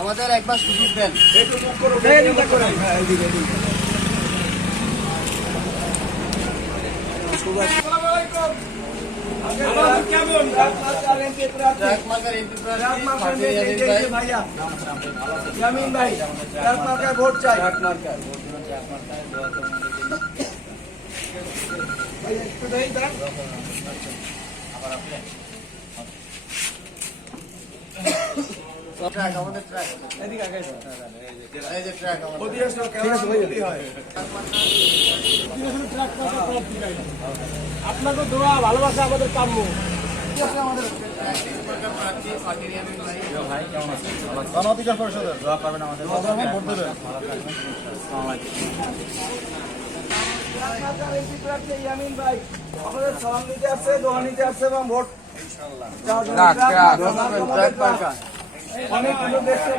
আমাদের একবার সুযোগ দেন। ভোট চাই। আপনাকে দোয়া ভালোবাসা আমাদের কাম্য। গণঅধিকার পরিষদের দোয়া পাবেন আমাদের, ভোট দেবেন। ইয়ামিন ভাই আমাদের সালাম নিতে আসছে, দোয়া নিতে আসছে এবং ভোট অনেক কিছু দেখছে।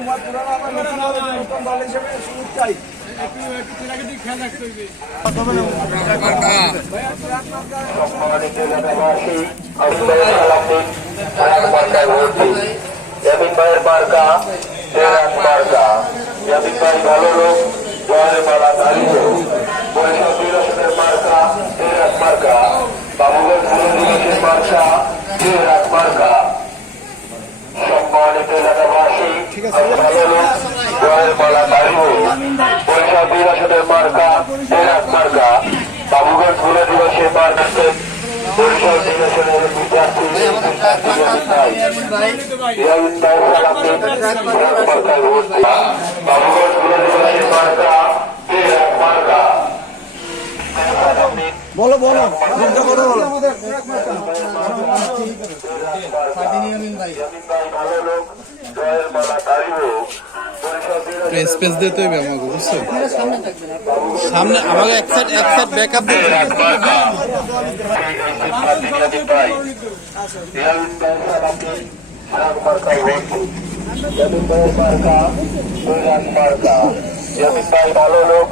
নতুন দল হিসেবে সুযোগ চাই। ইয়ামিন ভাইয়ের মার্কা মার্কা। ইয়ামিন ভাই ভালো লোক, জয়ের মালা দাঁড়িয়ে বরিশাল বিরোধের মার্কা মার্কা। বাবুগঞ্জ বিরোধীর মার্কা মার্কা। সম্মানিত এলাকাবাসী ভালো লোক, জয়ের মালা দাঁড়িয়ে বরিশাল বিরোধের মার্কা মার্কা। বাবুগঞ্জ বিরোধীর মার্কাতে বরিশাল বিরোধের বিদ্যার্থী বাবুগঞ্জ বিরোধীর মার্কা মার্কা। বলো বলো স্পেস দিতে হবে আমাকে, বুঝছো? সামনে আমাকে এক সাইড ব্যাকআপ দিতে হবে। ভালো লোক,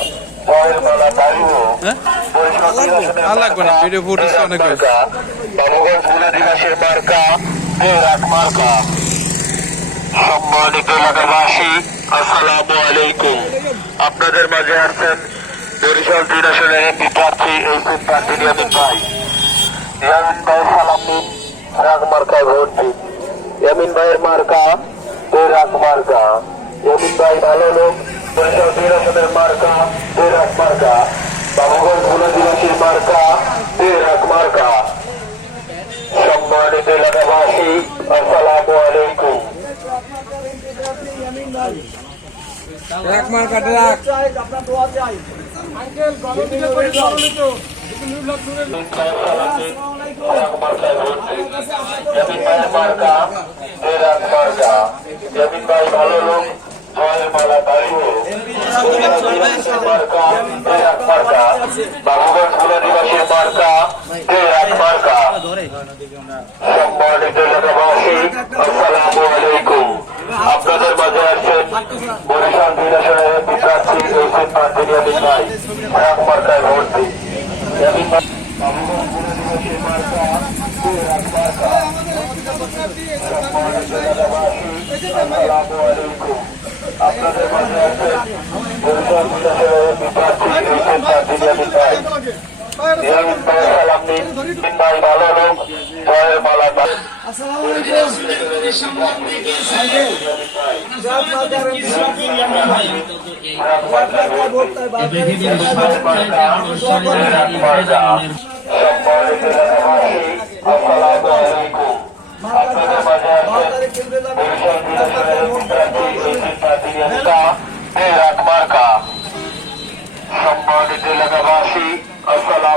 জয়ের মালা দাঁড়িয়ে লাগবে না, ভিডিও ফুটেজ অনেক হয়েছে। বাবুগঞ্জ বুলাদিবাসীর মার্কা মার্কা। সম্মানিত এলাকাবাসী আসসালামু আলাইকুম। আপনাদের মাঝে আছেন বরিশাল 3 আসনের এমপি প্রার্থী এইচএম প্রার্থী ইয়ামিন ভাই। ইয়ামিন ভাই সালাম নিন, রাগ মার্কায় ভোট দিন। ইয়ামিন ভাইয়ের মার্কা রাগ মার্কা। ইয়ামিন ভাই ভালো লোক, বরিশাল 3 আসনের মার্কা রাগ মার্কা। বাবুগঞ্জ বুলাদিবাসীর মার্কা রাগ মার্কা। সম্মানিত এলাকাবাসী আসসালামু আলাইকুম। আপনার দোয়া চাই। আঙ্কেল ভালো লোক, জয়ের মালা দাঁড়িয়ে বাবুগঞ্জ বুলাদিবাসীর মার্কা মার্কা। সম্মানিত এলাকাবাসী আসসালামু আলাইকুম। আপনাদের মাঝে আছেন বরিশাল 2 আসনের এমপি প্রার্থী এইচএম প্রার্থী ইয়ামিন ভাই। রাগ মার্কায় ভোট দিন। ইয়ামিন ভাই বাবুগঞ্জ বুলাদিবাসীর মার্কা মার্কা। সম্মানিত এলাকাবাসী আসসালামু আলাইকুম। আপনাদের মাঝে আছেন বরিশাল 2 আসনের এমপি প্রার্থী এইচএম প্রার্থী ইয়ামিন ভাই। ইয়ামিন ভাই সালাম নিন। ইয়ামিন ভাই ভালো লোক, জয়ের মালা দাঁড়িয়ে সম্মানিত এলাকাবাসী আসসালাম